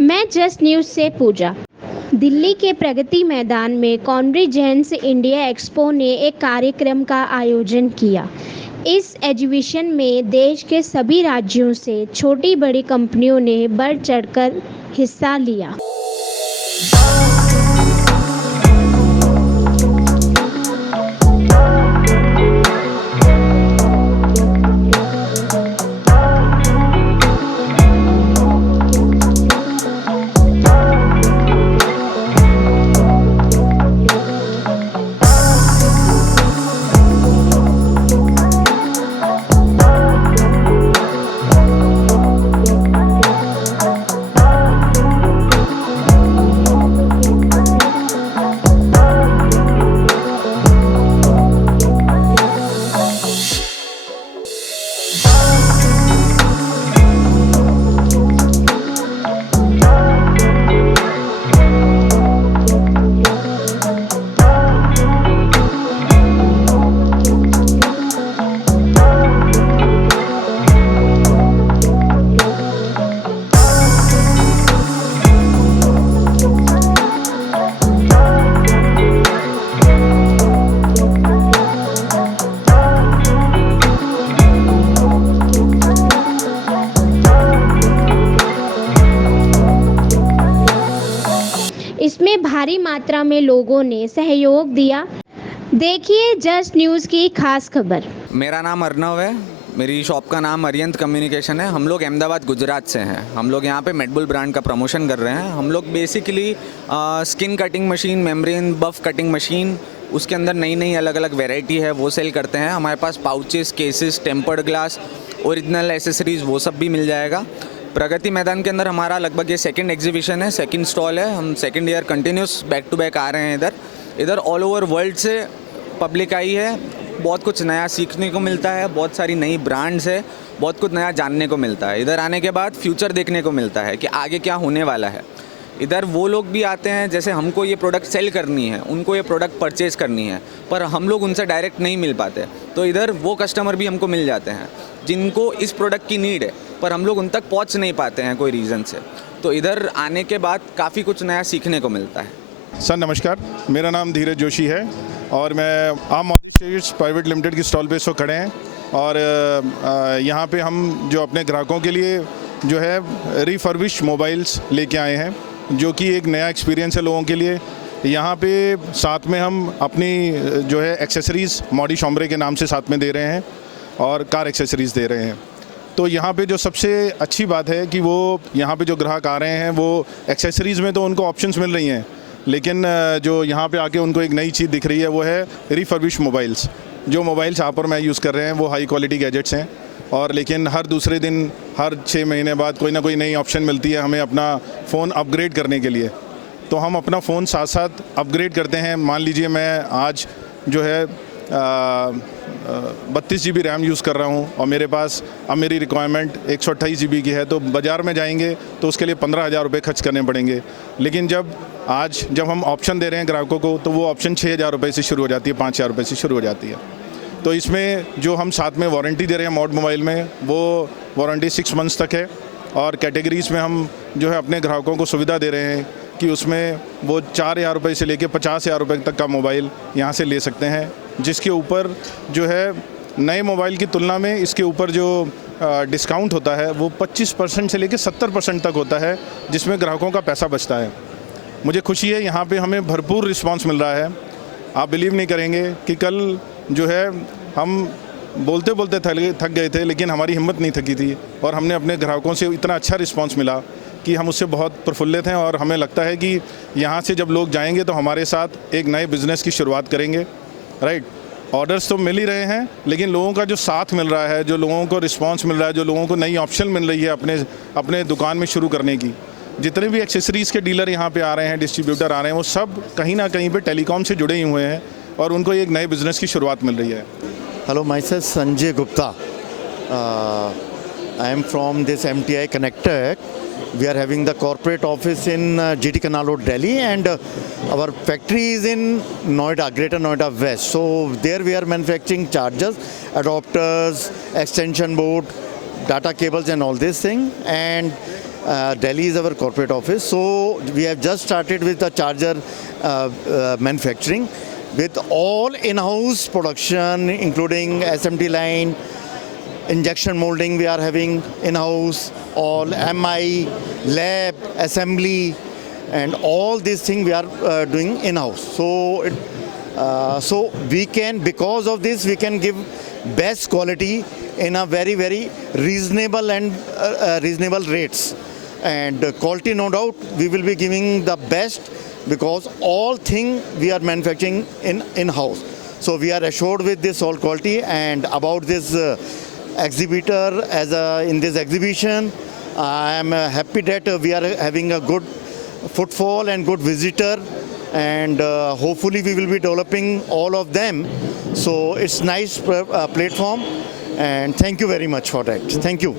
मैं just news से पूजा। दिल्ली के प्रगति मैदान में कॉन्वर्जेंस इंडिया एक्सपो ने एक कार्यक्रम का आयोजन किया। इस एग्जीबिशन में देश के सभी राज्यों से छोटी बड़ी कंपनियों ने बढ़ चढ़कर हिस्सा लिया। इसमें भारी मात्रा में लोगों ने सहयोग दिया। देखिए जस्ट न्यूज़ की खास खबर। मेरा नाम अर्नव है। मेरी शॉप का नाम अरियंत कम्युनिकेशन है। हम लोग अहमदाबाद गुजरात से हैं। हम लोग यहाँ पे मेडबुल ब्रांड का प्रमोशन कर रहे हैं। हम लोग basically skin cutting machine, membrane buff cutting machine, उसके अंदर नई नई अलग अलग वैरायटी है वो सेल करते हैं। हमारे पास pouches, cases, tempered glass, original accessories वो सब भी मिल जाएगा। प्रगति मैदान के अंदर हमारा लगभग ये सेकंड एग्जीबिशन है, सेकंड स्टॉल है। हम second year continuous back to back आ रहे हैं इधर ऑल ओवर वर्ल्ड से पब्लिक आई है। बहुत कुछ नया सीखने को मिलता है, बहुत सारी नई ब्रांड्स है, बहुत कुछ नया जानने को मिलता है। इधर आने के बाद फ्यूचर देखने को मिलता है कि आगे क्या होने वाला है। इधर वो लोग भी आते हैं जैसे हमको ये प्रोडक्ट सेल करनी है, उनको ये प्रोडक्ट परचेज़ करनी है, पर हम लोग उनसे डायरेक्ट नहीं मिल पाते। तो इधर वो कस्टमर भी हमको मिल जाते हैं जिनको इस प्रोडक्ट की नीड है, पर हम लोग उन तक पहुंच नहीं पाते हैं कोई रीज़न से। तो इधर आने के बाद काफ़ी कुछ नया सीखने को मिलता है। सर नमस्कार, मेरा नाम धीरज जोशी है और मैं आम प्राइवेट लिमिटेड की स्टॉल पे इस वक्त खड़े हैं। और यहाँ पे हम जो अपने ग्राहकों के लिए जो है रिफर्बिश मोबाइल्स लेके आए हैं, जो कि एक नया एक्सपीरियंस है लोगों के लिए। यहाँ पे साथ में हम अपनी जो है एक्सेसरीज़ मॉडी शॉम्ब्रे के नाम से साथ में दे रहे हैं और कार एक्सेसरीज़ दे रहे हैं। तो यहाँ पे जो सबसे अच्छी बात है कि वो यहाँ पे जो ग्राहक आ रहे हैं वो एक्सेसरीज़ में तो उनको ऑप्शंस मिल रही हैं, लेकिन जो यहाँ पे आके उनको एक नई चीज़ दिख रही है वो है रिफर्बिश मोबाइल्स। जो मोबाइल्स यहाँ पर मैं यूज़ कर रहे हैं वो हाई क्वालिटी गैजेट्स हैं, और लेकिन हर दूसरे दिन, हर 6 महीने बाद कोई ना कोई नई ऑप्शन मिलती है हमें अपना फ़ोन अपग्रेड करने के लिए। तो हम अपना फ़ोन साथ साथ अपग्रेड करते हैं। मान लीजिए मैं आज जो है 32 GB रैम यूज़ कर रहा हूँ और मेरे पास अब मेरी रिक्वायरमेंट 128 GB की है, तो बाज़ार में जाएंगे तो उसके लिए 15,000 रुपये खर्च करने पड़ेंगे। लेकिन जब हम ऑप्शन दे रहे हैं ग्राहकों को, तो वो ऑप्शन 6,000 रुपये से शुरू हो जाती है, 5,000 रुपये से शुरू हो जाती है। तो इसमें जो हम साथ में वारंटी दे रहे हैं मॉड मोबाइल में, वो वारंटी 6 मंथ्स तक है। और कैटेगरीज़ में हम जो है अपने ग्राहकों को सुविधा दे रहे हैं कि उसमें वो 4,000 रुपये से लेकर 50,000 रुपये तक का मोबाइल यहाँ से ले सकते हैं, जिसके ऊपर जो है नए मोबाइल की तुलना में इसके ऊपर जो डिस्काउंट होता है वो 25% से लेकर 70% तक होता है, जिसमें ग्राहकों का पैसा बचता है। मुझे खुशी है यहाँ पे हमें भरपूर रिस्पांस मिल रहा है। आप बिलीव नहीं करेंगे कि कल जो है हम बोलते बोलते थक गए थे, लेकिन हमारी हिम्मत नहीं थकी थी और हमने अपने ग्राहकों से इतना अच्छा रिस्पांस मिला कि हम उससे बहुत प्रफुल्लित हैं। और हमें लगता है कि यहाँ से जब लोग जाएंगे तो हमारे साथ एक नए बिज़नेस की शुरुआत करेंगे। राइट, ऑर्डर्स तो मिल ही रहे हैं, लेकिन लोगों का जो साथ मिल रहा है, जो लोगों को रिस्पांस मिल रहा है, जो लोगों को नई ऑप्शन मिल रही है अपने दुकान में शुरू करने की। जितने भी एक्सेसरीज़ के डीलर यहाँ पे आ रहे हैं, डिस्ट्रीब्यूटर आ रहे हैं, वो सब कहीं ना कहीं पे टेलीकॉम से जुड़े ही हुए हैं और उनको एक नए बिज़नेस की शुरुआत मिल रही है। Hello, myself Sanjay Gupta. I am from this MTI Connectec. We are having the corporate office in GT Canal Road, Delhi, and our factory is in Noida, Greater Noida West. So there we are manufacturing chargers, adapters, extension board, data cables and all this thing. And Delhi is our corporate office. So we have just started with the charger manufacturing with all in-house production, including SMT line, injection molding we are having in-house, all MI, lab, assembly, and all these things we are doing in-house. So we can, because of this, we can give best quality in a very, very reasonable and reasonable rates. And quality, no doubt, we will be giving the best because all thing we are manufacturing in-house. So we are assured with this all quality. And about this exhibitor in this exhibition, I am happy that we are having a good footfall and good visitor, and hopefully we will be developing all of them. So it's nice platform, and thank you very much for that. Thank you.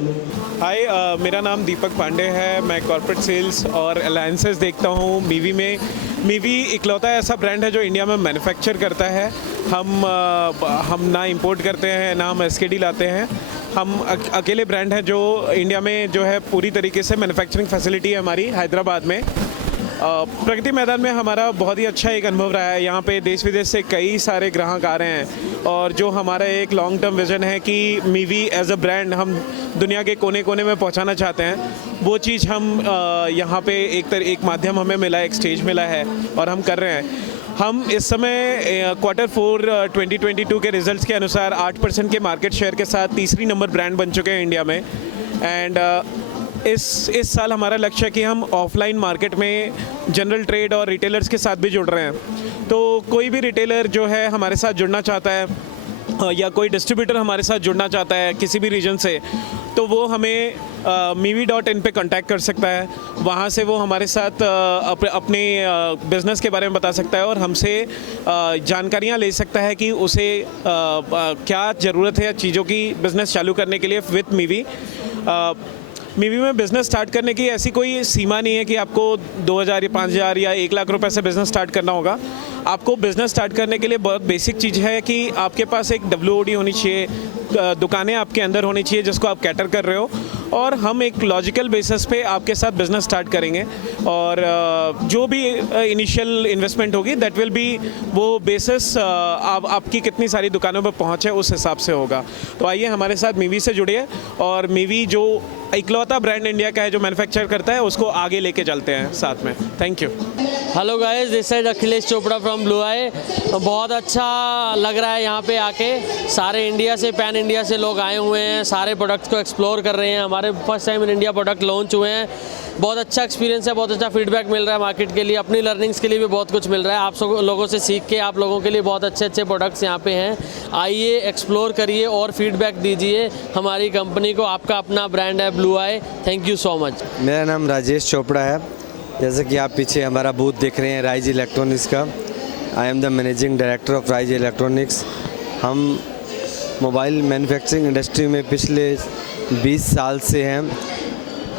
हाय, मेरा नाम दीपक पांडे है। मैं corporate sales और alliances देखता हूँ मीवी में। मीवी इकलौता ऐसा ब्रांड है जो इंडिया में मैन्युफैक्चर करता है। हम ना इंपोर्ट करते हैं ना हम एसकेडी लाते हैं। हम अकेले ब्रांड हैं जो इंडिया में जो है पूरी तरीके से मैन्युफैक्चरिंग फैसिलिटी है हमारी हैदराबाद में। प्रगति मैदान में हमारा बहुत ही अच्छा एक अनुभव रहा है। यहाँ पे देश विदेश से कई सारे ग्राहक आ रहे हैं और जो हमारा एक लॉन्ग टर्म विज़न है कि मीवी एज अ ब्रांड हम दुनिया के कोने कोने में पहुँचाना चाहते हैं, वो चीज़ हम यहाँ पे एक माध्यम हमें मिला, एक स्टेज मिला है और हम कर रहे हैं। हम इस समय Q4 2022 के रिजल्ट्स के अनुसार 8% के मार्केट शेयर के साथ तीसरी नंबर ब्रांड बन चुके हैं इंडिया में। एंड इस साल हमारा लक्ष्य है कि हम ऑफलाइन मार्केट में जनरल ट्रेड और रिटेलर्स के साथ भी जुड़ रहे हैं। तो कोई भी रिटेलर जो है हमारे साथ जुड़ना चाहता है या कोई डिस्ट्रीब्यूटर हमारे साथ जुड़ना चाहता है किसी भी रीजन से, तो वो हमें mivi.in पे कांटेक्ट कर सकता है। वहाँ से वो हमारे साथ अपने बिज़नेस के बारे में बता सकता है और हमसे जानकारियाँ ले सकता है कि उसे क्या ज़रूरत है चीज़ों की बिज़नेस चालू करने के लिए विथ मीवी। मीवी में बिज़नेस स्टार्ट करने की ऐसी कोई सीमा नहीं है कि आपको 2000 या 5000 या 1 लाख रुपए से बिज़नेस स्टार्ट करना होगा। आपको बिज़नेस स्टार्ट करने के लिए बहुत बेसिक चीज़ है कि आपके पास एक WOD होनी चाहिए, दुकानें आपके अंदर होनी चाहिए जिसको आप कैटर कर रहे हो, और हम एक लॉजिकल बेसिस पे आपके साथ बिज़नेस स्टार्ट करेंगे। और जो भी इनिशियल इन्वेस्टमेंट होगी दैट विल बी वो बेसिस आपकी कितनी सारी दुकानों पर पहुँच है उस हिसाब से होगा। तो आइए हमारे साथ मीवी से जुड़िए और मीवी जो इकलौता ब्रांड इंडिया का है जो मैन्युफैक्चर करता है उसको आगे लेके चलते हैं साथ में। Thank you. Hello guys, this is Akhilesh Chopra from Blue Eye. बहुत अच्छा लग रहा है यहाँ पे आके। सारे इंडिया से, पैन इंडिया से लोग आए हुए हैं, सारे प्रोडक्ट्स को एक्सप्लोर कर रहे हैं। हमारे first time in India product launch हुए हैं। बहुत अच्छा एक्सपीरियंस है, बहुत अच्छा फीडबैक मिल रहा है मार्केट के लिए, अपनी लर्निंग्स के लिए भी बहुत कुछ मिल रहा है। आप सब लोगों से सीख के आप लोगों के लिए बहुत अच्छे अच्छे प्रोडक्ट्स यहाँ पे हैं। आइए, एक्सप्लोर करिए और फीडबैक दीजिए हमारी कंपनी को। आपका अपना ब्रांड है blue I. Thank you so much. मेरा नाम राजेश चोपड़ा है। जैसे कि आप पीछे हमारा बूथ देख रहे हैं राइज इलेक्ट्रॉनिक्स का। I am the managing director of Rise Electronics. हम मोबाइल मैन्युफैक्चरिंग इंडस्ट्री में पिछले 20 साल से हैं।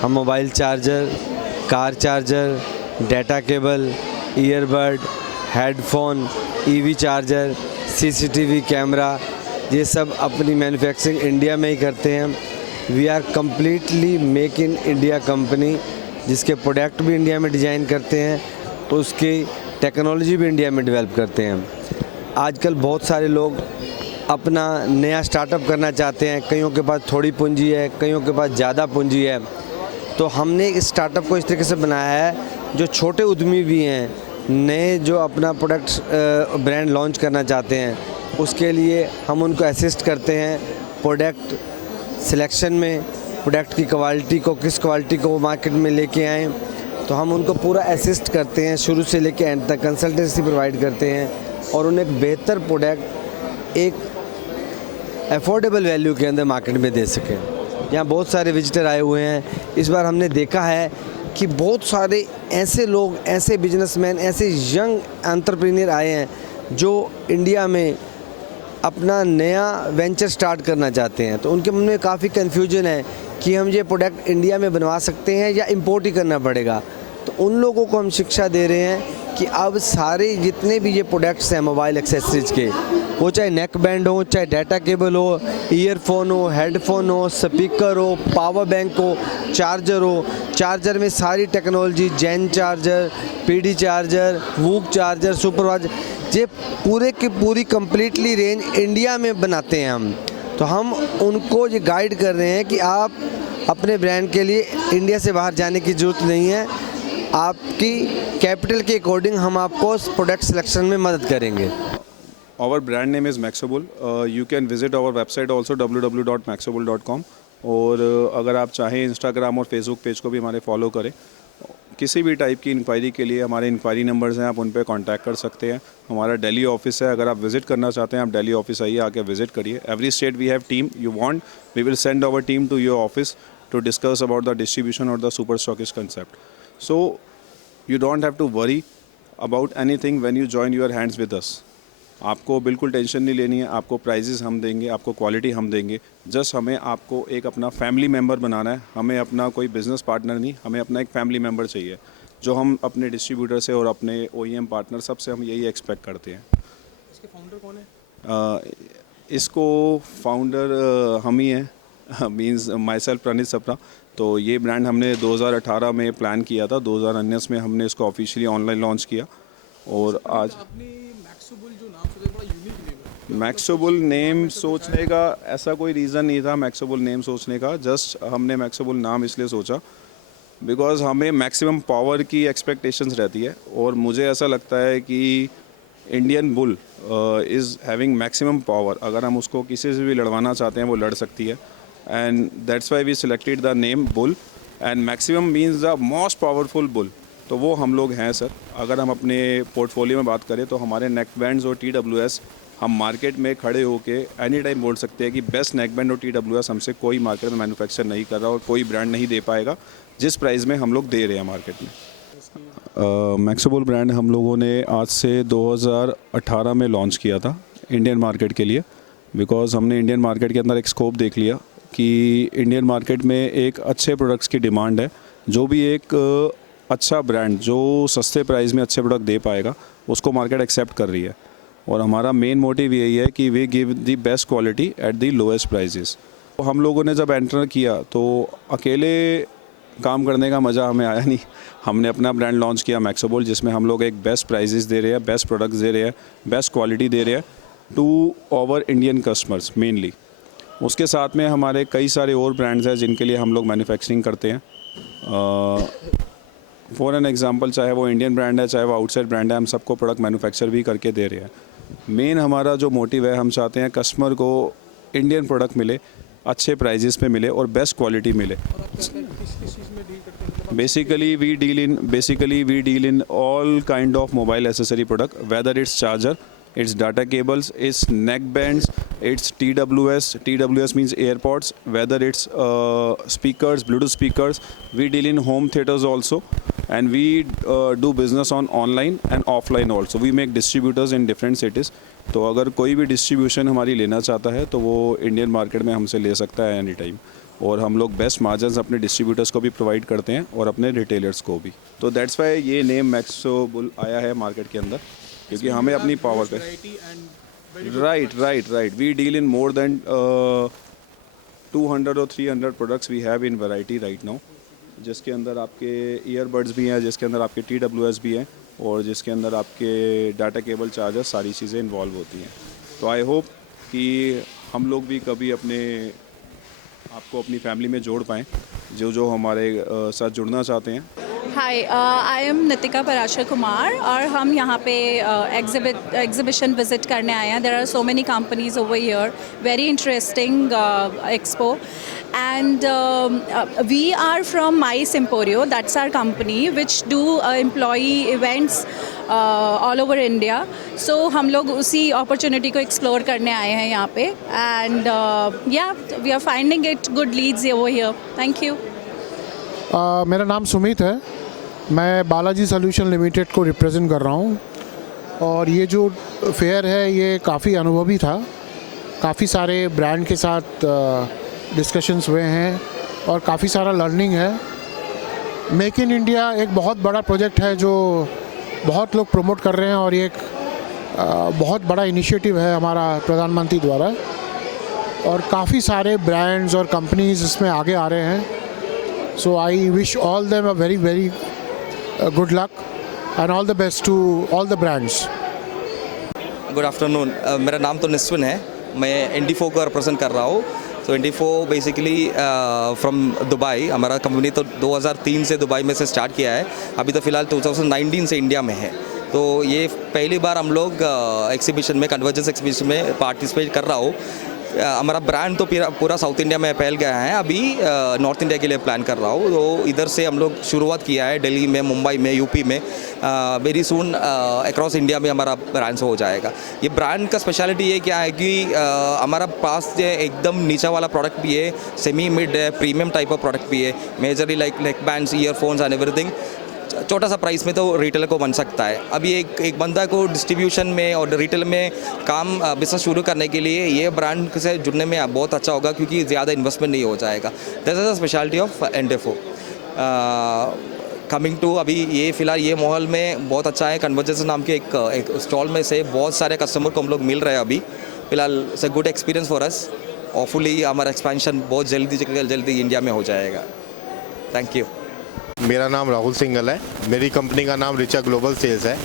हम mobile charger, car charger, data cable, earbud, headphone, EV charger, CCTV camera, ये सब अपनी मैन्युफैक्चरिंग इंडिया में ही करते हैं। We are completely make in India company, जिसके प्रोडक्ट भी इंडिया में डिज़ाइन करते हैं, तो उसकी टेक्नोलॉजी भी इंडिया में डेवलप करते हैं। आजकल बहुत सारे लोग अपना नया स्टार्टअप करना चाहते हैं। कईयों के पास थोड़ी पूंजी है, कईयों के पास ज़्यादा पूंजी है। तो हमने इस स्टार्टअप को इस तरीके से बनाया है जो छोटे उद्यमी भी हैं, नए जो अपना प्रोडक्ट ब्रांड लॉन्च करना चाहते हैं, उसके लिए हम उनको असिस्ट करते हैं प्रोडक्ट सिलेक्शन में, प्रोडक्ट की क्वालिटी को, किस क्वालिटी को वो मार्केट में लेके आएँ। तो हम उनको पूरा असिस्ट करते हैं, शुरू से लेके एंड तक कंसल्टेंसी प्रोवाइड करते हैं और उन्हें एक बेहतर प्रोडक्ट एक अफोर्डेबल वैल्यू के अंदर मार्केट में दे सकें। यहाँ बहुत सारे विजिटर आए हुए हैं। इस बार हमने देखा है कि बहुत सारे ऐसे लोग, ऐसे बिजनेसमैन, ऐसे यंग एंटरप्रेन्योर आए हैं जो इंडिया में अपना नया वेंचर स्टार्ट करना चाहते हैं। तो उनके मन में काफ़ी कन्फ्यूजन है कि हम ये प्रोडक्ट इंडिया में बनवा सकते हैं या इंपोर्ट ही करना पड़ेगा। तो उन लोगों को हम शिक्षा दे रहे हैं कि अब सारे जितने भी ये प्रोडक्ट्स हैं मोबाइल एक्सेसरीज के, वो चाहे नेक बैंड हो, चाहे डाटा केबल हो, ईयरफोन हो, हेडफोन हो, स्पीकर हो, पावर बैंक हो, चार्जर हो, चार्जर में सारी टेक्नोलॉजी, जेन charger, PD charger, VOOC charger, supervisor, ये पूरे की पूरी कंप्लीटली रेंज इंडिया में बनाते हैं हम। तो हम उनको ये गाइड कर रहे हैं कि आप अपने ब्रांड के लिए इंडिया से बाहर जाने की ज़रूरत नहीं है, आपकी कैपिटल के अकॉर्डिंग हम आपको प्रोडक्ट सिलेक्शन में मदद करेंगे। Our brand name is Maxobul. You can visit our website also www.maxobul.com। और अगर आप चाहें इंस्टाग्राम और फेसबुक पेज को भी हमारे फॉलो करें। किसी भी टाइप की इंक्वायरी के लिए हमारे इंक्वायरी नंबर्स हैं, आप उन पर कांटेक्ट कर सकते हैं। हमारा दिल्ली ऑफिस है, अगर आप विजिट करना चाहते हैं आप दिल्ली ऑफिस आइए, आके विजिट करिए। Every state we have team, you want we will send our team to your office to discuss about the distribution और the super stockist concept. So you don't have to worry about anything when you join your hands with us. आपको बिल्कुल tension नहीं लेनी है, आपको prices हम देंगे, आपको क्वालिटी हम देंगे। जस्ट हमें आपको एक अपना फैमिली मेम्बर बनाना है, हमें अपना कोई बिजनेस पार्टनर नहीं, हमें अपना एक फैमिली मेम्बर चाहिए, जो हम अपने डिस्ट्रीब्यूटर से और अपने OEM पार्टनर सबसे हम यही एक्सपेक्ट करते हैं। इसके फाउंडर कौन है? इसको फाउंडर हम ही हैं, मींस माई सेल्फ प्रणीत सप्रा। तो ये ब्रांड हमने 2018 में प्लान किया था, 2019 में हमने इसको ऑफिशियली ऑनलाइन लॉन्च किया और आज मैक्सोबुल नेम सोचने का ऐसा कोई रीज़न नहीं था। मैक्सोबुल नेम सोचने का जस्ट हमने मैक्सोबुल नाम इसलिए सोचा बिकॉज़ हमें मैक्सिमम पावर की एक्सपेक्टेशंस रहती है और मुझे ऐसा लगता है कि Indian bull is having maximum power. अगर हम उसको किसी से भी लड़वाना चाहते हैं वो लड़ सकती है, and that's why we selected the name bull, and maximum means the most powerful bull. तो वो हम लोग हैं सर। अगर हम अपने पोर्टफोलियो में बात करें तो हमारे नेक बैंड्स और TWS हम मार्केट में खड़े होके एनी टाइम बोल सकते हैं कि बेस्ट नेक बैंड और TWS हमसे कोई मार्केट में मैन्युफैक्चर नहीं कर रहा और कोई ब्रांड नहीं दे पाएगा जिस प्राइस में हम लोग दे रहे हैं मार्केट में। मैक्सोबुल ब्रांड हम लोगों ने आज से 2018 में लॉन्च किया था इंडियन मार्केट के लिए, बिकॉज़ हमने इंडियन मार्केट के अंदर एक स्कोप देख लिया कि इंडियन मार्केट में एक अच्छे प्रोडक्ट्स की डिमांड है। जो भी एक अच्छा ब्रांड जो सस्ते प्राइस में अच्छे प्रोडक्ट दे पाएगा उसको मार्केट एक्सेप्ट कर रही है, और हमारा मेन मोटिव यही है कि we give the best quality at the lowest prices. तो हम लोगों ने जब एंटर किया तो अकेले काम करने का मज़ा हमें आया नहीं। हमने अपना ब्रांड लॉन्च किया मैक्सोबुल, जिसमें हम लोग एक बेस्ट प्राइजेस दे रहे हैं, बेस्ट प्रोडक्ट्स दे रहे हैं, बेस्ट क्वालिटी दे रहे हैं to our Indian customers mainly. उसके साथ में हमारे कई सारे और ब्रांड्स हैं जिनके लिए हम लोग मैन्युफैक्चरिंग करते हैं। फॉर एन एग्जांपल, चाहे वो इंडियन ब्रांड है चाहे वो आउटसाइड ब्रांड है, हम सबको प्रोडक्ट मैन्युफैक्चर भी करके दे रहे हैं। मेन हमारा जो मोटिव है, हम चाहते हैं कस्टमर को इंडियन प्रोडक्ट मिले, अच्छे प्राइजेस पे मिले और बेस्ट क्वालिटी मिले। Basically we deal in all kind of mobile accessory product, whether it's charger, it's data cables, it's neck bands, it's TWS means AirPods, whether it's speakers, Bluetooth speakers. We deal in home theaters also, and we do business on online and offline also. We make distributors in different cities. तो अगर कोई भी distribution हमारी लेना चाहता है तो वो इंडियन मार्केट में हमसे ले सकता है एनी टाइम, और हम लोग बेस्ट मार्जिन्स अपने डिस्ट्रीब्यूटर्स को भी प्रोवाइड करते हैं और अपने रिटेलर्स को भी। तो दैट्स वाई ये नेम मैक्सोबुल आया है मार्केट के अंदर, क्योंकि हमें अपनी पावर पे right we deal in more than 200 और 300 products we have in variety right now, जिसके अंदर आपके ईयरबड्स भी हैं, जिसके अंदर आपके TWS भी हैं, और जिसके अंदर आपके डाटा केबल चार्जर सारी चीज़ें इन्वॉल्व होती हैं। तो आई होप कि हम लोग भी कभी आपको अपनी फैमिली में जोड़ पाएँ, जो हमारे साथ जुड़ना चाहते हैं। Hi, I am Nitika Parashar Kumar, और हम यहाँ पे एग्जिबिशन विजिट करने आए हैं। There are so many companies over here, very interesting expo, and we are from MICE Emporio. That's our company which do employee events all over India. So हम लोग उसी opportunity को explore करने आए हैं यहाँ पे, and yeah, we are finding it good leads over here. Thank you. मेरा नाम सुमित है, मैं बालाजी सॉल्यूशन लिमिटेड को रिप्रेजेंट कर रहा हूँ, और ये जो फेयर है ये काफ़ी अनुभवी था। काफ़ी सारे ब्रांड के साथ डिस्कशंस हुए हैं और काफ़ी सारा लर्निंग है। मेक इन इंडिया एक बहुत बड़ा प्रोजेक्ट है जो बहुत लोग प्रमोट कर रहे हैं और ये एक बहुत बड़ा इनिशिएटिव है हमारा प्रधानमंत्री द्वारा और काफ़ी सारे ब्रांड्स और कंपनीज इसमें आगे आ रहे हैं। So I wish all them a very very good luck and all the best to all the brands. Good afternoon, मेरा नाम तो निस्विन है, मैं इंडिफो को रिप्रेजेंट कर रहा हूँ। तो इंडिफो बेसिकली फ्रॉम दुबई, हमारा कंपनी तो 2003 से दुबई में से स्टार्ट किया है, अभी तो फ़िलहाल 2019 से इंडिया में है। तो ये पहली बार हम लोग एग्जीबिशन में, कन्वर्जेंस एग्जीबिशन में पार्टिसिपेट कर रहा हूँ। हमारा ब्रांड तो पूरा साउथ इंडिया में फैल गया है, अभी नॉर्थ इंडिया के लिए प्लान कर रहा हूँ। तो इधर से हम लोग शुरुआत किया है, दिल्ली में, मुंबई में, यूपी में, वेरी सून अक्रॉस इंडिया में हमारा ब्रांड हो जाएगा। ये ब्रांड का स्पेशलिटी ये क्या है कि हमारा पास एकदम नीचा वाला प्रोडक्ट भी है, सेमी मिड है, प्रीमियम टाइप ऑफ प्रोडक्ट भी है, majorly like neck bands, earphones and everything. छोटा सा प्राइस में तो रिटेलर को बन सकता है। अभी एक बंदा को डिस्ट्रीब्यूशन में और रिटेल में काम बिजनेस शुरू करने के लिए ये ब्रांड से जुड़ने में बहुत अच्छा होगा, क्योंकि ज़्यादा इन्वेस्टमेंट नहीं हो जाएगा। That is the speciality of Indifo. Coming to अभी ये फ़िलहाल ये माहौल में बहुत अच्छा है। कन्वर्जेंस नाम के एक स्टॉल में से बहुत सारे कस्टमर को हम लोग मिल रहे हैं अभी फ़िलहाल। It's a good experience for us. Hopefully हमारा एक्सपेंशन बहुत जल्दी इंडिया में हो जाएगा। Thank you. मेरा नाम राहुल सिंघल है, मेरी कंपनी का नाम रिचा ग्लोबल सेल्स है।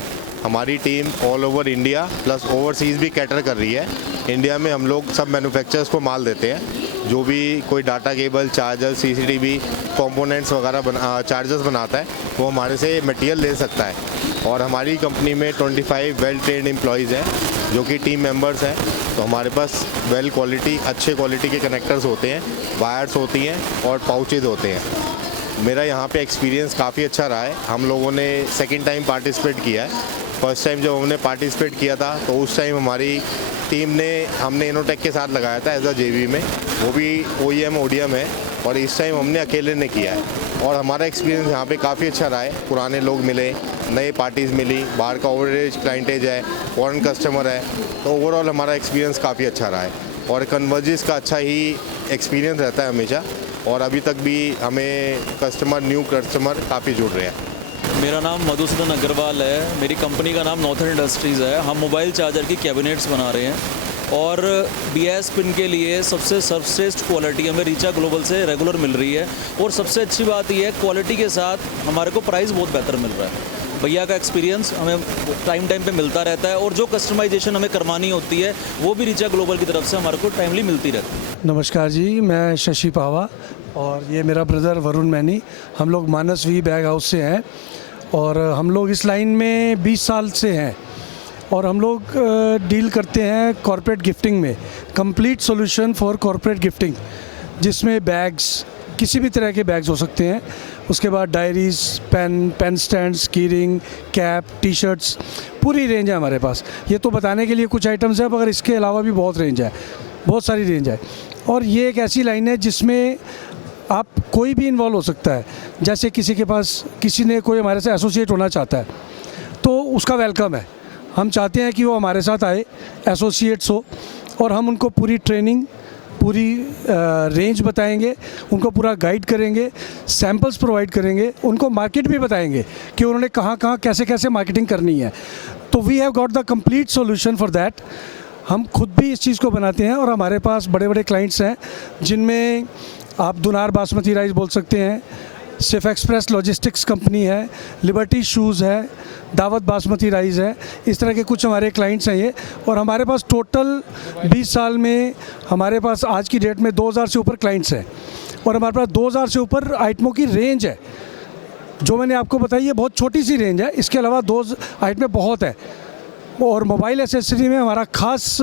हमारी team all over India plus overseas भी कैटर कर रही है। इंडिया में हम लोग सब मैन्युफैक्चरर्स को माल देते हैं, जो भी कोई data cable, charger, CCTV components वगैरह चार्जर्स बनाता है वो हमारे से मटेरियल ले सकता है। और हमारी कंपनी में 25 वेल ट्रेन्ड एम्प्लॉयज़ हैं जो कि टीम मेंबर्स हैं। तो हमारे पास वेल क्वालिटी, अच्छे क्वालिटी के कनेक्टर्स होते हैं, वायर्स होती हैं और पाउचेज होते हैं। मेरा यहाँ पे एक्सपीरियंस काफ़ी अच्छा रहा है। हम लोगों ने सेकंड टाइम पार्टिसिपेट किया है। फर्स्ट टाइम जब हमने पार्टिसिपेट किया था तो उस टाइम हमारी टीम ने हमने इनोटेक के साथ लगाया था एज अ जेवी में, वो भी OEM ODM है। और इस टाइम हमने अकेले ने किया है और हमारा एक्सपीरियंस यहाँ पे काफ़ी अच्छा रहा है। पुराने लोग मिले, नए पार्टीज़ मिली, बाहर का ओवरेज क्लाइंटेज है, फॉरेन कस्टमर है। तो ओवरऑल हमारा एक्सपीरियंस काफ़ी अच्छा रहा है और कन्वर्जेंस का अच्छा ही एक्सपीरियंस रहता है हमेशा। और अभी तक भी हमें न्यू कस्टमर काफ़ी जुड़ रहे हैं। मेरा नाम मधुसूदन अग्रवाल है, मेरी कंपनी का नाम नॉर्थन इंडस्ट्रीज़ है। हम मोबाइल चार्जर की कैबिनेट्स बना रहे हैं और BIS पिन के लिए सबसे सर्वश्रेष्ठ क्वालिटी हमें रिचा ग्लोबल से रेगुलर मिल रही है। और सबसे अच्छी बात यह है, क्वालिटी के साथ हमारे को प्राइस बहुत बेहतर मिल रहा है। भैया का एक्सपीरियंस हमें टाइम पे मिलता रहता है और जो कस्टमाइजेशन हमें करवानी होती है वो भी रिचा ग्लोबल की तरफ से हमारे को टाइमली मिलती रहती है। नमस्कार जी, मैं शशि पावा और ये मेरा ब्रदर वरुण मैनी। हम लोग मानस वी बैग हाउस से हैं और हम लोग इस लाइन में 20 साल से हैं और हम लोग डील करते हैं कॉर्पोरेट गिफ्टिंग में, complete solution for corporate gifting, जिसमें बैग्स, किसी भी तरह के बैग्स हो सकते हैं। उसके बाद डायरीज़, पेन स्टैंड्स, की रिंग, कैप, टी शर्ट्स, पूरी रेंज है हमारे पास। ये तो बताने के लिए कुछ आइटम्स हैं, मगर इसके अलावा भी बहुत रेंज है, बहुत सारी रेंज है। और ये एक ऐसी लाइन है जिसमें आप कोई भी इन्वॉल्व हो सकता है। जैसे किसी ने कोई हमारे से एसोसिएट होना चाहता है तो उसका वेलकम है। हम चाहते हैं कि वो हमारे साथ आए, एसोसिएट्स हो, और हम उनको पूरी ट्रेनिंग, पूरी रेंज बताएंगे, उनको पूरा गाइड करेंगे, सैम्पल्स प्रोवाइड करेंगे, उनको मार्केट भी बताएंगे कि उन्होंने कहाँ कहाँ कैसे कैसे मार्केटिंग करनी है। तो we have got the complete solution for that. हम खुद भी इस चीज़ को बनाते हैं और हमारे पास बड़े बड़े क्लाइंट्स हैं जिनमें आप दुनार बासमती राइस बोल सकते हैं, सिफ एक्सप्रेस लॉजिस्टिक्स कंपनी है, लिबर्टी शूज़ है, दावत बासमती राइस है। इस तरह के कुछ हमारे क्लाइंट्स हैं ये। और हमारे पास टोटल 20 साल में हमारे पास आज की डेट में 2000 से ऊपर क्लाइंट्स हैं और हमारे पास 2000 से ऊपर आइटमों की रेंज है। जो मैंने आपको बताई है बहुत छोटी सी रेंज है, इसके अलावा 2 आइटमें बहुत है। और मोबाइल एसेसरी में हमारा ख़ास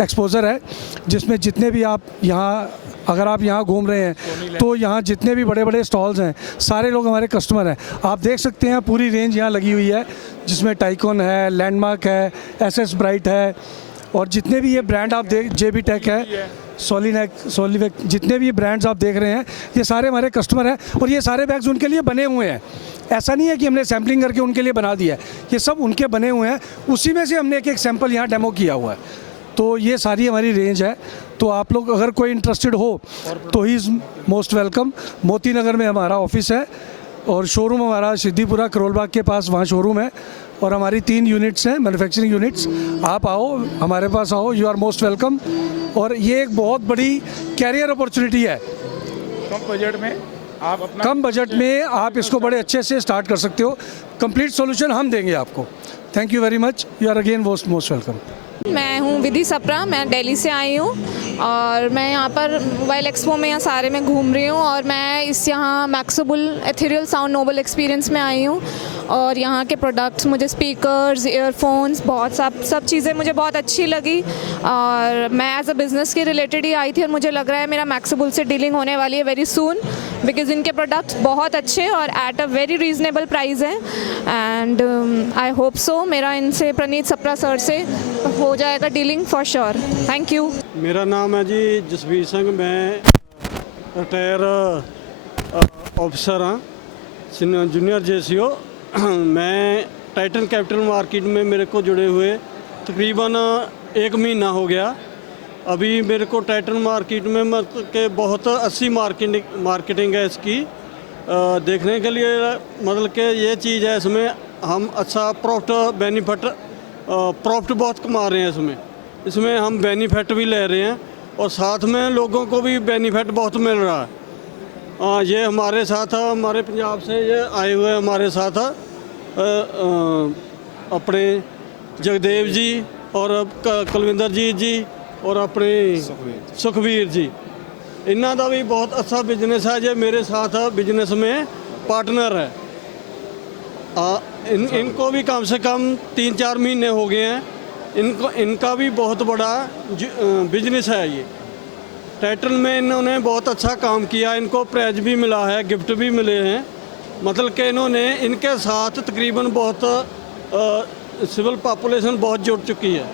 एक्सपोज़र है, जिसमें जितने भी आप यहाँ, अगर आप यहाँ घूम रहे हैं तो यहाँ जितने भी बड़े बड़े स्टॉल्स हैं सारे लोग हमारे कस्टमर हैं। आप देख सकते हैं पूरी रेंज यहाँ लगी हुई है, जिसमें टाइकॉन है, लैंडमार्क है, SS ब्राइट है, और जितने भी ये ब्रांड आप देख, JB टेक है, सोलिवेक, जितने भी ये ब्रांड्स आप देख रहे हैं ये सारे हमारे कस्टमर हैं। और ये सारे बैग्स उनके लिए बने हुए हैं, ऐसा नहीं है कि हमने सैम्पलिंग करके उनके लिए बना दिया है, ये सब उनके बने हुए हैं। उसी में से हमने एक सैंपल यहाँ डेमो किया हुआ है। तो ये सारी हमारी रेंज है। तो आप लोग अगर कोई इंटरेस्टेड हो तो he is most welcome. Moti Nagar में हमारा ऑफिस है और शोरूम हमारा सिद्धिपुरा करोल बाग के पास वहाँ शोरूम है और हमारी 3 यूनिट्स हैं मैन्युफैक्चरिंग यूनिट्स। आप आओ, हमारे पास आओ, यू आर मोस्ट वेलकम। और ये एक बहुत बड़ी कैरियर अपॉर्चुनिटी है। कम बजट में आप इसको बड़े अच्छे से स्टार्ट कर सकते हो। कंप्लीट सॉल्यूशन हम देंगे आपको। Thank you very much, you are again most welcome. मैं हूँ विधि सप्रा, मैं दिल्ली से आई हूँ और मैं यहाँ पर मोबाइल एक्सपो में यहाँ सारे में घूम रही हूँ और मैं यहाँ मैक्सोबुल एथेरियल साउंड नोबल एक्सपीरियंस में आई हूँ और यहाँ के प्रोडक्ट्स, मुझे स्पीकर्स, ईयरफोन्स, बहुत सब चीज़ें मुझे बहुत अच्छी लगी और मैं एज अ बिज़नेस के रिलेटेड ही आई थी और मुझे लग रहा है मेरा मैक्सोबुल से डीलिंग होने वाली है वेरी सून, बिकॉज इनके प्रोडक्ट्स बहुत अच्छे और at a very reasonable price है एंड आई होप सो मेरा इनसे प्रणीत सप्रा सर से हो जाएगा dealing for sure. Thank you. मेरा नाम है जी जसवीर सिंह, मैं रिटायर ऑफिसर हाँ जूनियर JCO। मैं टाइटन कैपिटल मार्केट में मेरे को जुड़े हुए तकरीबन 1 महीना हो गया। अभी मेरे को टाइटन मार्केट में मतलब के बहुत अच्छी मार्केटिंग है इसकी देखने के लिए, मतलब कि ये चीज़ है इसमें हम अच्छा प्रॉफिट बहुत कमा रहे हैं इसमें हम बेनिफिट भी ले रहे हैं और साथ में लोगों को भी बेनिफिट बहुत मिल रहा है। ये हमारे साथ हमारे पंजाब से ये आए हुए हमारे साथ अपने जगदेव जी और कुलविंदर जी और अपने सुखबीर जी, इन्हों का भी बहुत अच्छा बिजनेस है। जो मेरे साथ बिजनेस में पार्टनर है, इनको भी कम से कम 3-4 महीने हो गए हैं। इनका भी बहुत बड़ा बिजनेस है। ये टाइटन में इन्होंने बहुत अच्छा काम किया, इनको प्राइज भी मिला है, गिफ्ट भी मिले हैं। मतलब कि इन्होंने इनके साथ तकरीबन बहुत सिविल पॉपुलेशन बहुत जुड़ चुकी है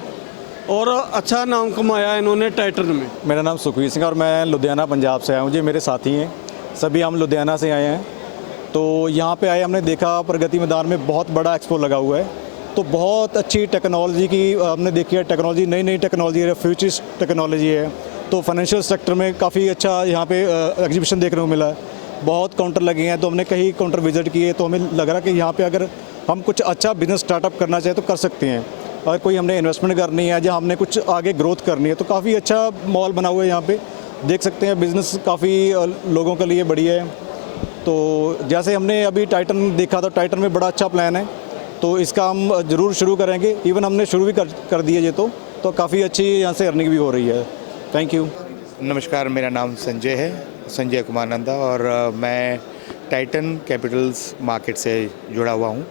और अच्छा नाम कमाया इन्होंने टाइटन में। मेरा नाम सुखवीर सिंह और मैं लुधियाना पंजाब से आया हूँ जी। मेरे साथी हैं, सभी हम लुधियाना से आए हैं। तो यहाँ पे आए, हमने देखा प्रगति मैदान में बहुत बड़ा एक्सपो लगा हुआ है, तो बहुत अच्छी टेक्नोलॉजी की हमने देखी है। टेक्नोलॉजी नई टेक्नोलॉजी है, फ्यूचरिस्ट टेक्नोलॉजी है। तो फाइनेंशियल सेक्टर में काफ़ी अच्छा यहाँ पे एग्जीबिशन देखने को मिला। बहुत काउंटर लगे हैं, तो हमने कई काउंटर विजिट किए, तो हमें लग रहा कि यहाँ पे अगर हम कुछ अच्छा बिजनेस स्टार्टअप करना चाहें तो कर सकते हैं। अगर कोई हमने इन्वेस्टमेंट करनी है या हमने कुछ आगे ग्रोथ करनी है तो काफ़ी अच्छा मॉल बना हुआ है यहाँ पे, देख सकते हैं। बिज़नेस काफ़ी लोगों के लिए बढ़िया है। तो जैसे हमने अभी टाइटन देखा था, टाइटन में बड़ा अच्छा प्लान है, तो इसका हम ज़रूर शुरू करेंगे। इवन हमने शुरू भी कर दिया ये, तो काफ़ी अच्छी यहाँ से अर्निंग भी हो रही है। Thank you. नमस्कार, मेरा नाम संजय है, संजय कुमार नंदा, और मैं टाइटन कैपिटल्स मार्केट से जुड़ा हुआ हूँ।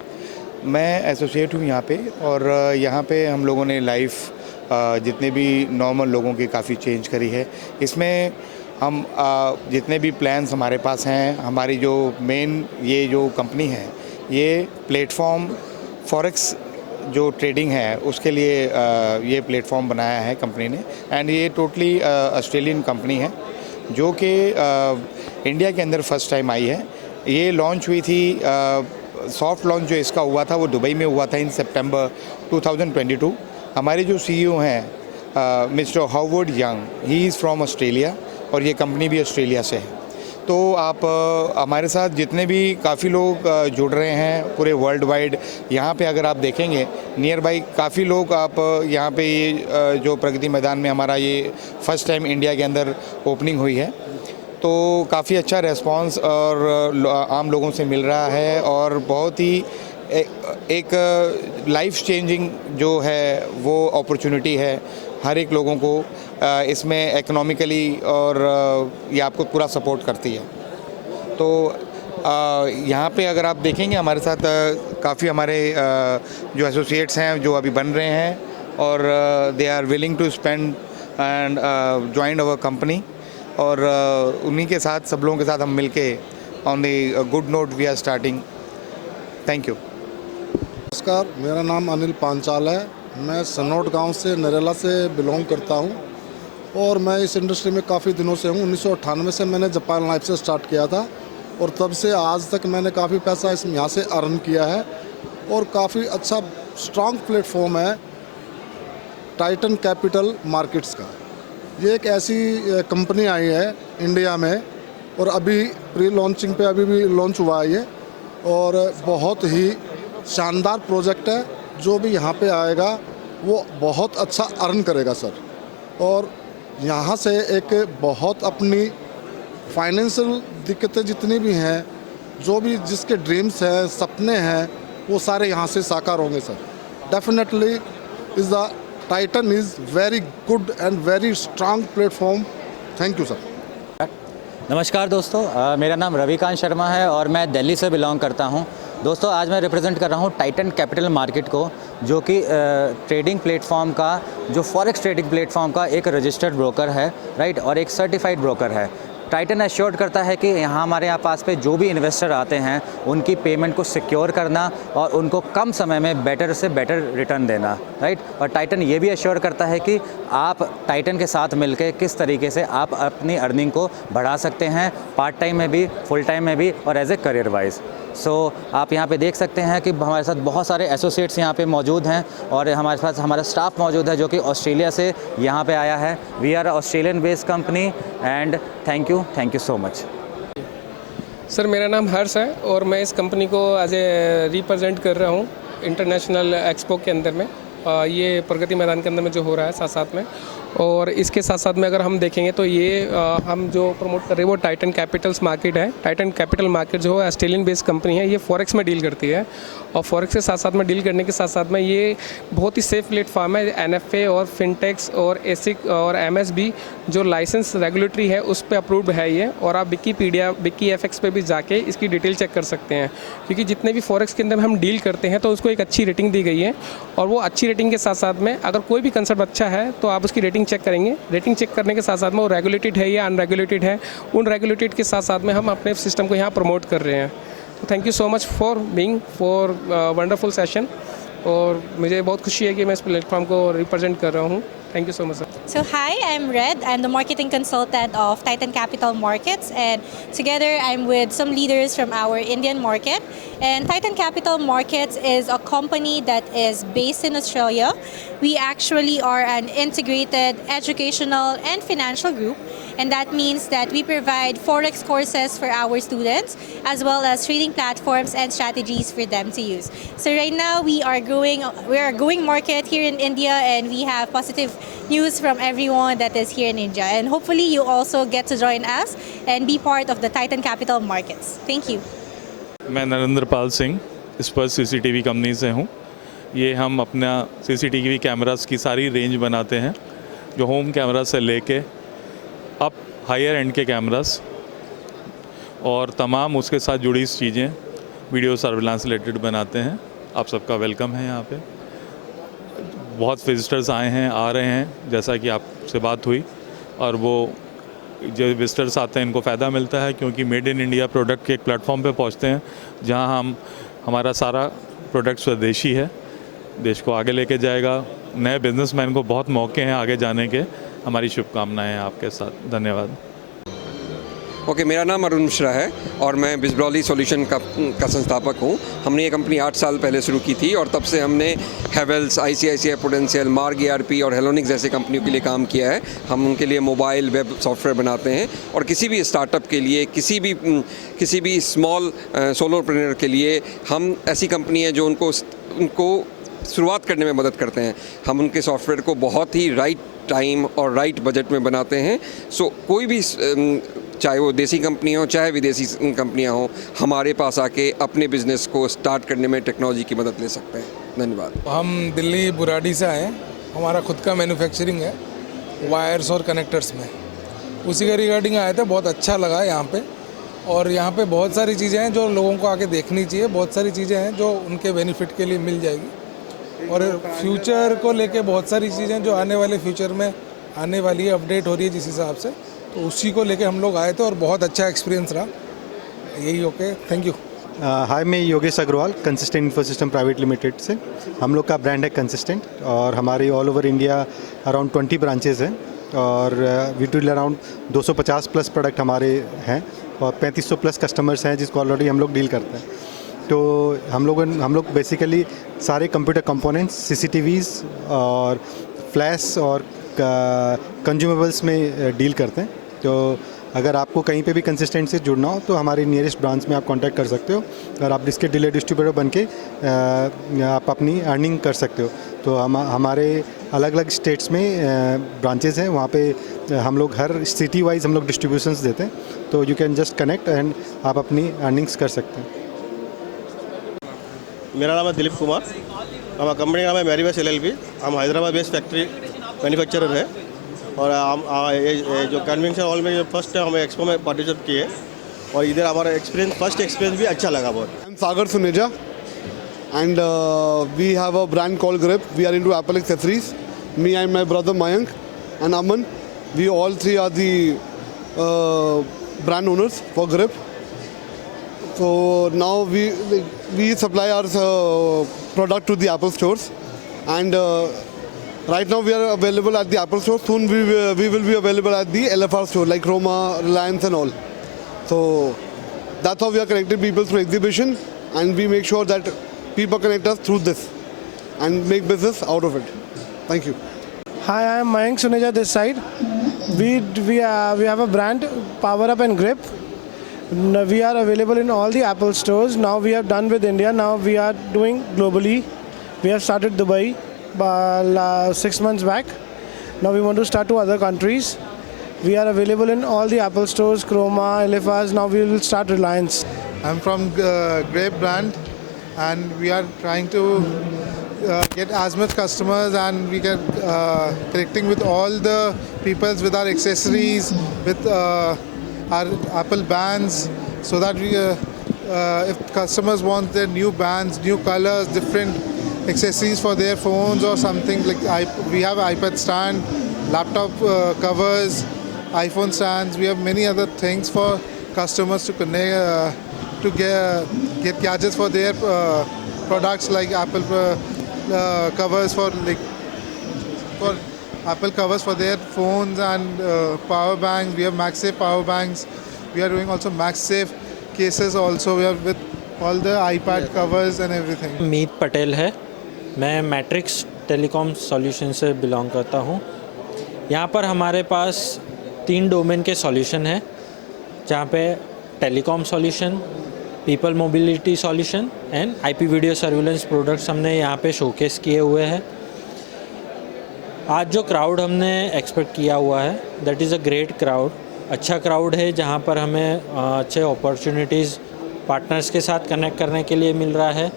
मैं एसोसिएट हूँ यहाँ पे, और यहाँ पे हम लोगों ने लाइफ जितने भी नॉर्मल लोगों की काफ़ी चेंज करी है। इसमें हम जितने भी प्लान्स हमारे पास हैं, हमारी जो मेन ये जो कंपनी है, ये प्लेटफॉर्म फॉरेक्स जो ट्रेडिंग है उसके लिए ये प्लेटफॉर्म बनाया है कंपनी ने। एंड ये टोटली ऑस्ट्रेलियन कंपनी है जो कि इंडिया के अंदर फर्स्ट टाइम आई है। ये लॉन्च हुई थी, सॉफ्ट लॉन्च जो इसका हुआ था वो दुबई में हुआ था इन सितंबर 2022। हमारे जो CEO हैं mister Howard young, he is from Australia, और ये कंपनी भी ऑस्ट्रेलिया से है। तो आप हमारे साथ जितने भी काफ़ी लोग जुड़ रहे हैं पूरे वर्ल्ड वाइड, यहाँ पे अगर आप देखेंगे नियर बाई काफ़ी लोग आप यहाँ पे ये जो प्रगति मैदान में हमारा ये फर्स्ट टाइम इंडिया के अंदर ओपनिंग हुई है, तो काफ़ी अच्छा रेस्पॉन्स और आम लोगों से मिल रहा है, और बहुत ही एक लाइफ चेंजिंग जो है वो अपॉर्चुनिटी है हर एक लोगों को इसमें इकोनॉमिकली, और ये आपको पूरा सपोर्ट करती है। तो यहाँ पे अगर आप देखेंगे हमारे साथ काफ़ी हमारे जो एसोसिएट्स हैं जो अभी बन रहे हैं, और they are willing to spend and join our company, और उन्हीं के साथ सब लोगों के साथ हम मिलके on the good note we are starting. Thank you. नमस्कार, मेरा नाम अनिल पांचाल है। मैं सनौट गांव से नरेला से बिलोंग करता हूं, और मैं इस इंडस्ट्री में काफ़ी दिनों से हूं। 1998 से मैंने जापान लाइफ से स्टार्ट किया था, और तब से आज तक मैंने काफ़ी पैसा यहाँ से अर्न किया है, और काफ़ी अच्छा स्ट्रॉन्ग प्लेटफॉर्म है टाइटन कैपिटल मार्केट्स का। ये एक ऐसी कंपनी आई है इंडिया में, और अभी प्री लॉन्चिंग पे अभी भी लॉन्च हुआ है ये, और बहुत ही शानदार प्रोजेक्ट है। जो भी यहाँ पे आएगा वो बहुत अच्छा अर्न करेगा सर। और यहाँ से एक बहुत अपनी फाइनेंशियल दिक्कतें जितनी भी हैं, जो भी जिसके ड्रीम्स हैं, सपने हैं, वो सारे यहाँ से साकार होंगे sir. Definitely is the Titan is very good and very strong platform. Thank you sir. नमस्कार दोस्तों, मेरा नाम रविकांत शर्मा है और मैं दिल्ली से बिलोंग करता हूं। दोस्तों, आज मैं रिप्रेजेंट कर रहा हूं टाइटन कैपिटल मार्केट को, जो कि ट्रेडिंग प्लेटफॉर्म का, जो फॉरेक्स ट्रेडिंग प्लेटफॉर्म का एक रजिस्टर्ड ब्रोकर है, राइट, और एक सर्टिफाइड ब्रोकर है। टाइटन एश्योर्ड करता है कि यहाँ हमारे यहाँ पास पे जो भी इन्वेस्टर आते हैं उनकी पेमेंट को सिक्योर करना और उनको कम समय में बेटर से बेटर रिटर्न देना, राइट। और टाइटन ये भी एश्योर करता है कि आप टाइटन के साथ मिलकर किस तरीके से आप अपनी अर्निंग को बढ़ा सकते हैं, पार्ट टाइम में भी, फुल टाइम में भी और एज ए करियर वाइज। सो आप यहाँ पे देख सकते हैं कि हमारे साथ बहुत सारे एसोसिएट्स यहाँ पे मौजूद हैं और हमारे पास हमारा स्टाफ मौजूद है जो कि ऑस्ट्रेलिया से यहाँ पे आया है। We are Australian based company and thank you so much. Sir, मेरा नाम हर्ष है और मैं इस कंपनी को एज ए रिप्रेजेंट कर रहा हूँ इंटरनेशनल एक्सपो के अंदर में। ये प्रगति मैदान के अंदर में जो हो रहा है साथ साथ में, और इसके साथ साथ में अगर हम देखेंगे तो ये हम जो प्रमोट कर रहे हैं वो टाइटन कैपिटल्स मार्केट है। टाइटन कैपिटल मार्केट जो है ऑस्ट्रेलियन बेस्ड कंपनी है, ये फॉरेक्स में डील करती है और फॉरेक्स के साथ साथ में डील करने के साथ साथ में ये बहुत ही सेफ प्लेटफॉर्म है। NFA और फिनटेक्स और एसिक और MSB जो लाइसेंस रेगुलेटरी है उस पर अप्रूव्ड है ये। और आप विकीपीडिया, WikiFX पे भी जाके इसकी डिटेल चेक कर सकते हैं, क्योंकि जितने भी फॉरेक्स के अंदर हम डील करते हैं तो उसको एक अच्छी रेटिंग दी गई है। और वो अच्छी रेटिंग के साथ साथ में अगर कोई भी कंसेप्ट अच्छा है तो आप उसकी रेटिंग चेक करेंगे। रेटिंग चेक करने के साथ साथ में वो रेगुलेटेड है या अनरेगुलेटेड है, उन रेगुलेटेड के साथ साथ में हम अपने सिस्टम को यहाँ प्रमोट कर रहे हैं। तो thank you so much for being for wonderful session, और मुझे बहुत खुशी है कि मैं इस प्लेटफॉर्म को रिप्रेजेंट कर रहा हूँ। Thank you so much, sir. So hi, I'm Red. I'm the marketing consultant of Titan Capital Markets, and together I'm with some leaders from our Indian market. And Titan Capital Markets is a company that is based in Australia. We actually are an integrated educational and financial group, and that means that we provide forex courses for our students as well as trading platforms and strategies for them to use. So right now we are a growing market here in India, and we have positive news from everyone that is here in India, and hopefully you also get to join us and be part of the Titan Capital Markets. Thank you. मैं नरेंद्र पाल सिंह स्पर्श CCTV company से हूँ। ये हम अपना CCTV cameras की सारी range बनाते हैं, जो होम कैमरा से लेके अप हायर एंड के कैमरास और तमाम उसके साथ जुड़ी चीज़ें वीडियो सर्विलांस रिलेटेड बनाते हैं। आप सबका वेलकम है यहाँ पे। बहुत विजिटर्स आए हैं, आ रहे हैं, जैसा कि आपसे बात हुई, और वो जो विजिटर्स आते हैं इनको फ़ायदा मिलता है क्योंकि मेड इन इंडिया प्रोडक्ट के एक प्लेटफॉर्म पे पहुंचते हैं जहां हमारा सारा प्रोडक्ट स्वदेशी है, देश को आगे लेके जाएगा। नए बिजनेसमैन को बहुत मौके हैं आगे जाने के। हमारी शुभकामनाएं हैं आपके साथ। धन्यवाद। ओके, मेरा नाम अरुण मिश्रा है और मैं बिजब्रॉली सॉल्यूशन का संस्थापक हूँ। हमने ये कंपनी 8 साल पहले शुरू की थी और तब से हमने हेवेल्स, ICICI प्रूडेंशियल, मार्ग ERP और हेलोनिक्स जैसे कंपनियों के लिए काम किया है। हम उनके लिए मोबाइल वेब सॉफ्टवेयर बनाते हैं और किसी भी स्टार्टअप के लिए, किसी भी स्मॉल सोलोप्रेन्योर के लिए हम ऐसी कंपनी है जो उनको शुरुआत करने में मदद करते हैं। हम उनके सॉफ्टवेयर को बहुत ही राइट टाइम और राइट बजट में बनाते हैं। सो कोई भी, चाहे वो देसी कंपनी हो चाहे विदेशी कंपनियां हो, हमारे पास आके अपने बिजनेस को स्टार्ट करने में टेक्नोलॉजी की मदद ले सकते हैं। धन्यवाद। हम दिल्ली बुराड़ी से आए हैं। हमारा खुद का मैन्युफैक्चरिंग है वायर्स और कनेक्टर्स में, उसी के रिगार्डिंग आए थे। बहुत अच्छा लगा यहाँ पे, और यहाँ पे बहुत सारी चीज़ें हैं जो लोगों को आके देखनी चाहिए। बहुत सारी चीज़ें हैं जो उनके बेनिफिट के लिए मिल जाएगी, और फ्यूचर को लेके बहुत सारी चीज़ें जो आने वाले फ्यूचर में आने वाली है, अपडेट हो रही है जिस हिसाब से, तो उसी को लेके हम लोग आए थे और बहुत अच्छा एक्सपीरियंस रहा। यही ओके, थैंक यू। हाय, मैं Yogesh Agarwal Consistent Infosystem Private Limited से। हम लोग का ब्रांड है कंसिस्टेंट, और हमारी all over India around 20 branches हैं, और we deal around 250 plus product हमारे हैं, और 3500 प्लस कस्टमर्स हैं जिसको ऑलरेडी हम लोग डील करते हैं। तो हम लोग बेसिकली सारे कंप्यूटर कंपोनेंट्स, CCTVs और फ्लैश और कंज्यूमेबल्स में डील करते हैं। तो अगर आपको कहीं पे भी कंसिस्टेंट से जुड़ना हो तो हमारे नियरेस्ट ब्रांच में आप कांटेक्ट कर सकते हो, और आप इसके डीलर डिस्ट्रीब्यूटर बन के आप अपनी अर्निंग कर सकते हो। तो हमारे अलग अलग स्टेट्स में ब्रांचेस हैं, वहाँ पे हम लोग हर सिटी वाइज हम लोग डिस्ट्रीब्यूशंस देते हैं, तो you can just connect and आप अपनी अर्निंग्स कर सकते हैं। मेरा नाम है दिलीप कुमार, हमारा कंपनी का नाम है मैरीवेस LLP। हम हैदराबाद बेस्ड फैक्ट्री मैन्युफैक्चरर है, और हम ये जो कन्वेंशन हॉल में फर्स्ट टाइम हमें एक्सपो में पार्टिसिपेट किए, और इधर हमारा फर्स्ट एक्सपीरियंस भी अच्छा लगा बहुत। I am Sagar Suneja and we have a brand called Grip. We are into Apple accessories. Me and my brother Mayank and Aman, we all three are the brand owners for Grip. So now we supply our product to the Apple stores, and right now we are available at the Apple store. Soon we will be available at the LFR store like Roma, Reliance and all. So that's how we are connecting people through exhibition, and we make sure that people connect us through this and make business out of it. Thank you. Hi, I am Mayank Suneja this side. We have a brand, Power Up and Grip. We are available in all the Apple stores. Now we have done with India. Now we are doing globally. We have started Dubai 6 months back. Now we want to start to other countries. We are available in all the Apple stores, Chroma, LFRs. Now we will start Reliance. I'm from Grip brand, and we are trying to get as much customers, and we get connecting with all the peoples with our accessories, with our Apple bands, so that we if customers want their new bands, new colors, different accessories for their phones or something, like we have iPad stand, laptop covers, iPhone stands. We have many other things for customers to connect to get gadgets for their products, like Apple covers for Apple covers for their phones, and power banks. We have MagSafe power banks. We are doing also MagSafe cases also. We are with all the iPad covers and everything. मीत पटेल है, मैं matrix telecom solution से belong करता हूँ। यहाँ पर हमारे पास 3 domain के solution हैं, जहाँ पे telecom solution, people mobility solution and IP video surveillance products हमने यहाँ पे शोकेस किए हुए हैं। आज जो क्राउड हमने एक्सपेक्ट किया हुआ है, that is a great crowd, अच्छा क्राउड है, जहाँ पर हमें अच्छे अपॉर्चुनिटीज़ पार्टनर्स के साथ कनेक्ट करने के लिए मिल रहा है,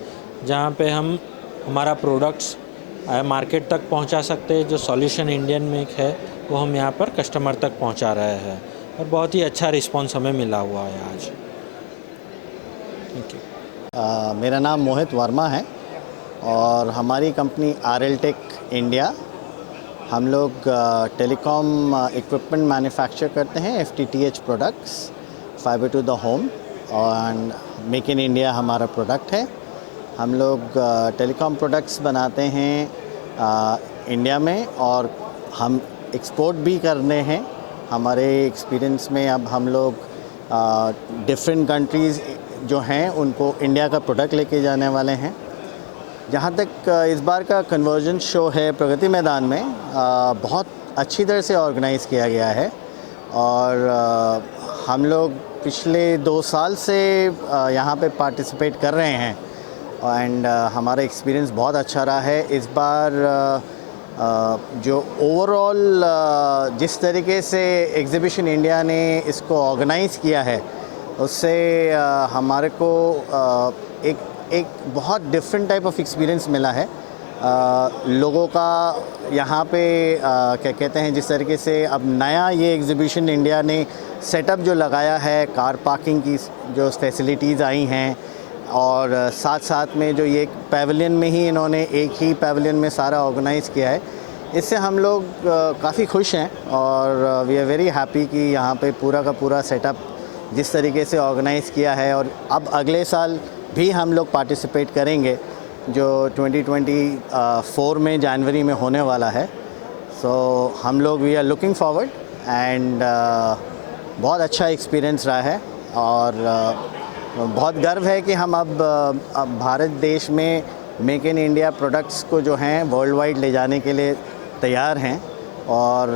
जहाँ पे हम हमारा प्रोडक्ट्स मार्केट तक पहुँचा सकते हैं। जो सॉल्यूशन इंडियन मेक है वो हम यहाँ पर कस्टमर तक पहुँचा रहे हैं, और बहुत ही अच्छा रिस्पॉन्स हमें मिला हुआ है आज। Thank you. मेरा नाम मोहित वर्मा है, और हमारी कंपनी RLTech इंडिया, हम लोग टेलीकॉम इक्विपमेंट मैन्युफैक्चर करते हैं, FTTH products, fibre to the home, और मेक इन इंडिया हमारा प्रोडक्ट है। हम लोग टेलीकॉम प्रोडक्ट्स बनाते हैं इंडिया में, और हम एक्सपोर्ट भी करने हैं। हमारे एक्सपीरियंस में अब हम लोग डिफरेंट कंट्रीज़ जो हैं उनको इंडिया का प्रोडक्ट लेके जाने वाले हैं। जहाँ तक इस बार का कन्वर्जन शो है प्रगति मैदान में, बहुत अच्छी तरह से ऑर्गेनाइज़ किया गया है, और हम लोग पिछले 2 साल से यहाँ पे पार्टिसिपेट कर रहे हैं, एंड हमारा एक्सपीरियंस बहुत अच्छा रहा है। इस बार जो ओवरऑल जिस तरीके से एग्ज़िबिशन इंडिया ने इसको ऑर्गेनाइज़ किया है, उससे हमारे को एक बहुत डिफरेंट टाइप ऑफ एक्सपीरियंस मिला है। लोगों का यहाँ पे क्या कहते हैं, जिस तरीके से अब नया ये एग्ज़िबिशन इंडिया ने सेटअप जो लगाया है, कार पार्किंग की जो फैसिलिटीज़ आई हैं, और साथ साथ में जो ये पैवेलियन में ही इन्होंने एक ही पैवेलियन में सारा ऑर्गेनाइज़ किया है, इससे हम लोग काफ़ी खुश हैं, और वी आर वेरी हैप्पी कि यहाँ पे पूरा का पूरा सेटअप जिस तरीके से ऑर्गेनाइज़ किया है। और अब अगले साल भी हम लोग पार्टिसिपेट करेंगे, जो 2024 में जनवरी में होने वाला है। सो हम लोग we are looking forward, and बहुत अच्छा एक्सपीरियंस रहा है, और बहुत गर्व है कि हम अब भारत देश में मेक इन इंडिया प्रोडक्ट्स को जो हैं वर्ल्ड वाइड ले जाने के लिए तैयार हैं, और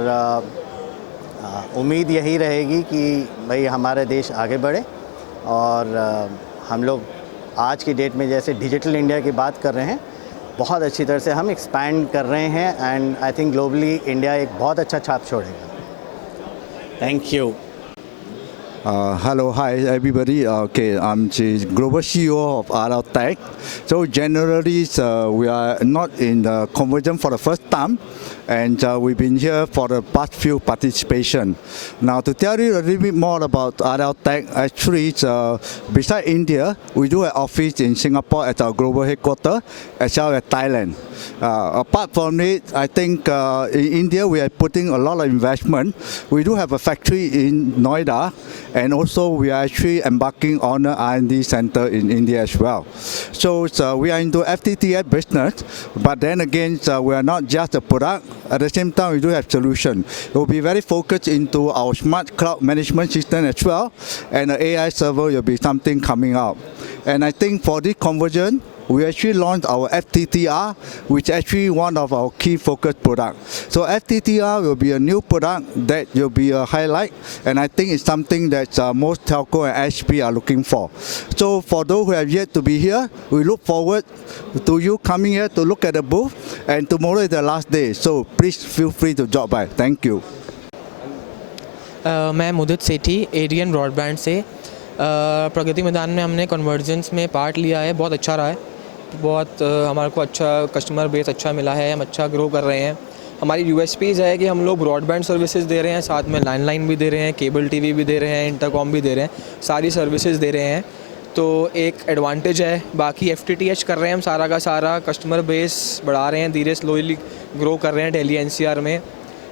उम्मीद यही रहेगी कि भाई हमारा देश आगे बढ़े और हम लोग आज की डेट में जैसे डिजिटल इंडिया की बात कर रहे हैं, बहुत अच्छी तरह से हम एक्सपैंड कर रहे हैं and I think globally India एक बहुत अच्छा छाप छोड़ेगा। Thank you. Hello, hi everybody. Okay, I'm the global CEO of Araltech. So generally, we are not in the conversion for the first time, and we've been here for the past few participation. Now, to tell you a little bit more about Araltech, actually, besides India, we do have office in Singapore at our global headquarters, as well as Thailand. Apart from it, I think in India we are putting a lot of investment. We do have a factory in Noida. And also we are actually embarking on an R&D center in India as well. So we are into FTTH business, but then again we are not just a product. At the same time we do have solution. We will be very focused into our smart cloud management system as well, and the AI server will be something coming out. And I think for this conversion, we actually launched our FTTR, which is actually one of our key focus products. So FTTR will be a new product that will be a highlight, and I think it's something that most telco and ISP are looking for. So for those who have yet to be here, we look forward to you coming here to look at the booth, and tomorrow is the last day, so please feel free to drop by. Thank you. मैं मुदित सेठी Ariane broadband से प्रगति मैदान में हमने convergence में part लिया है। बहुत अच्छा रहा है, बहुत हमारे को अच्छा कस्टमर बेस अच्छा मिला है, हम अच्छा ग्रो कर रहे हैं। हमारी यूएसपीज़ है कि हम लोग ब्रॉडबैंड सर्विसेज दे रहे हैं, साथ में लैंडलाइन भी दे रहे हैं, केबल टीवी भी दे रहे हैं, इंटरकॉम भी दे रहे हैं, सारी सर्विसेज दे रहे हैं, तो एक एडवांटेज है। बाकी FTTH कर रहे हैं हम सारा का सारा, कस्टमर बेस बढ़ा रहे हैं, धीरे स्लोली ग्रो कर रहे हैं दिल्ली NCR में।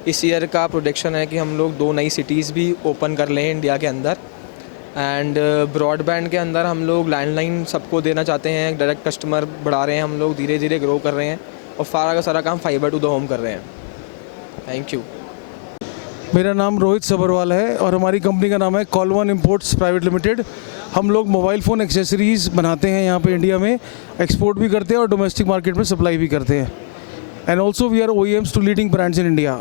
इस ईयर का प्रोडिक्शन है कि हम लोग 2 नई सिटीज़ भी ओपन कर लें इंडिया के अंदर। एंड ब्रॉडबैंड के अंदर हम लोग लैंडलाइन सबको देना चाहते हैं, डायरेक्ट कस्टमर बढ़ा रहे हैं, हम लोग धीरे धीरे ग्रो कर रहे हैं और सारा का सारा काम फाइबर टू द होम कर रहे हैं। Thank you. मेरा नाम रोहित सबरवाल है और हमारी कंपनी का नाम है कॉलवन इंपोर्ट्स प्राइवेट लिमिटेड। हम लोग मोबाइल फ़ोन एक्सेसरीज़ बनाते हैं यहाँ पे इंडिया में, एक्सपोर्ट भी करते हैं और डोमेस्टिक मार्केट में सप्लाई भी करते हैं। And also we are OEMs to leading brands in India.